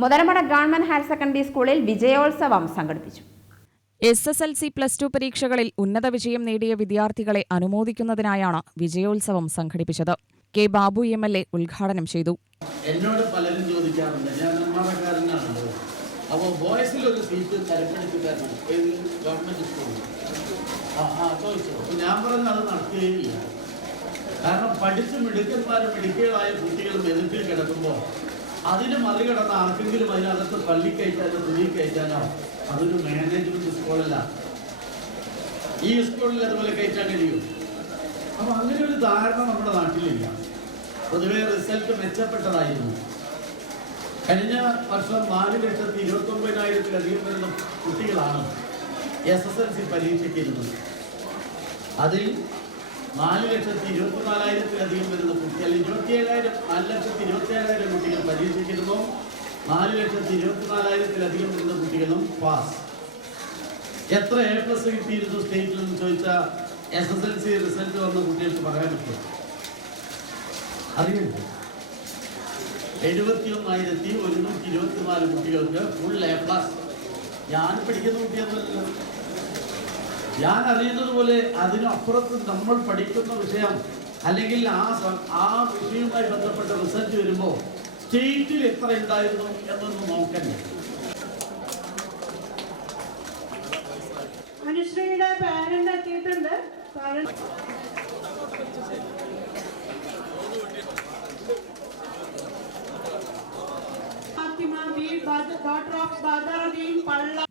Muthalamada government higher secondary സ്കൂളിൽ വിജയോത്സവം സംഘടിപ്പിച്ചു. S S L C plus two പരീക്ഷകളിൽ ഉന്നത വിജയം നേടിയ വിദ്യാർത്ഥികളെ അനുമോദിക്കുന്നതിനായാണ് വിജയോത്സവം സംഘടിപ്പിച്ചത്. K Babu M L A ഉദ്ഘാടനം ചെയ്തു. എന്നോട് പലരും ചോദിക്കാറുണ്ട് ഞാൻ നിർമ്മാണക്കാരനാണല്ലോ അപ്പോൾ ബോയ്സിൽ ഒരു സീറ്റ് തരപ്പെടുത്തി തരണം ഏത് ഗവൺമെന്റ് സ്കൂളിൽ? ചോദിച്ചു. ഞാൻ പറഞ്ഞ അത് നടത്തുകയില്ല കാരണം പഠിച്ച് മിടുക്കന്മാരും മെഡിക്കലായ കുട്ടികൾ മെതിപ്പിൽ കിടക്കുമ്പോൾ അതിന് മറികടന്ന് ആർക്കെങ്കിലും അതിനകത്ത് പള്ളി കയറ്റാനോ തുണി കയറ്റാനോ അതൊരു മാനേജ്മെന്റ് സ്കൂളല്ല ഈ സ്കൂളിൽ അതുപോലെ കയറ്റാൻ കഴിയും. അപ്പൊ അങ്ങനെ ഒരു ധാരണ നമ്മുടെ നാട്ടിലില്ല. പൊതുവെ റിസൾട്ട് മെച്ചപ്പെട്ടതായിരുന്നു. കഴിഞ്ഞ വർഷം നാല് ലക്ഷത്തി ഇരുപത്തി ഒമ്പതിനായിരത്തിലധികം വരുന്ന കുട്ടികളാണ് എസ് എസ് എൽ സി പരീക്ഷയ്ക്കിരുന്നത്. അതിൽ നാല് ലക്ഷത്തി ഇരുപത്തിനാലായിരത്തിലധികം വരുന്ന കുട്ടികൾ ഇരുപത്തിയേഴായിരം നാല് ലക്ഷത്തി ഇരുപത്തിയേഴായിരം കുട്ടികൾ പരീക്ഷയ്ക്കിരുന്നു നാല് ലക്ഷത്തി ഇരുപത്തിനാലായിരത്തിലധികം വരുന്ന കുട്ടികളും പാസ് എത്ര എ പ്ലസ് കിട്ടിയിരുന്നു സ്റ്റേറ്റിൽ എന്ന് ചോദിച്ചാൽ S S L C result വന്ന കുട്ടികൾക്ക് പറയാൻ പറ്റും അറിയില്ല. എഴുപത്തി ഒന്നായിരത്തി ഒരുന്നൂറ്റി കുട്ടികൾക്ക് ഫുൾ എ പ്ലസ് ഞാൻ പഠിക്കുന്ന കുട്ടിയൊന്നുമല്ല. ഞാൻ അറിയുന്നത് പോലെ അതിനപ്പുറത്ത് നമ്മൾ പഠിക്കുന്ന വിഷയം അല്ലെങ്കിൽ ആ ആ വിഷയവുമായി ബന്ധപ്പെട്ട റിസൾട്ട് വരുമ്പോൾ സ്റ്റേറ്റിൽ എത്ര ഉണ്ടായിരുന്നു എന്നൊന്ന് നോക്കണ്ടേ അനുശ്രീയുടെ പാരന്റ് എത്തിയിട്ടുണ്ട്.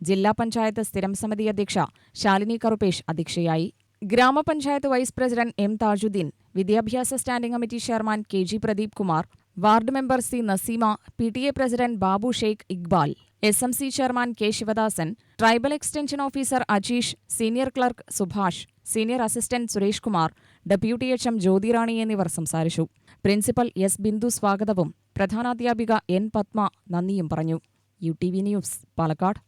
ജില്ലാ പഞ്ചായത്ത് സ്ഥിരം സമിതി അധ്യക്ഷ ശാലിനി കറുപേഷ് അധ്യക്ഷയായി. ഗ്രാമപഞ്ചായത്ത് വൈസ് പ്രസിഡന്റ് എം താജുദ്ദീൻ വിദ്യാഭ്യാസ standing committee chairman K G Pradeep Kumar ward member C Naseema P T A president Babu Sheikh Iqbal S M C chairman K Sivadasan tribal extension officer Ajeesh senior clerk Subhash senior assistant Suresh Kumar deputy H M Jyothirani എന്നിവർ സംസാരിച്ചു. Principal S Bindu സ്വാഗതവും പ്രധാനാധ്യാപിക N Padma നന്ദിയും പറഞ്ഞു. U T V news Palakkad.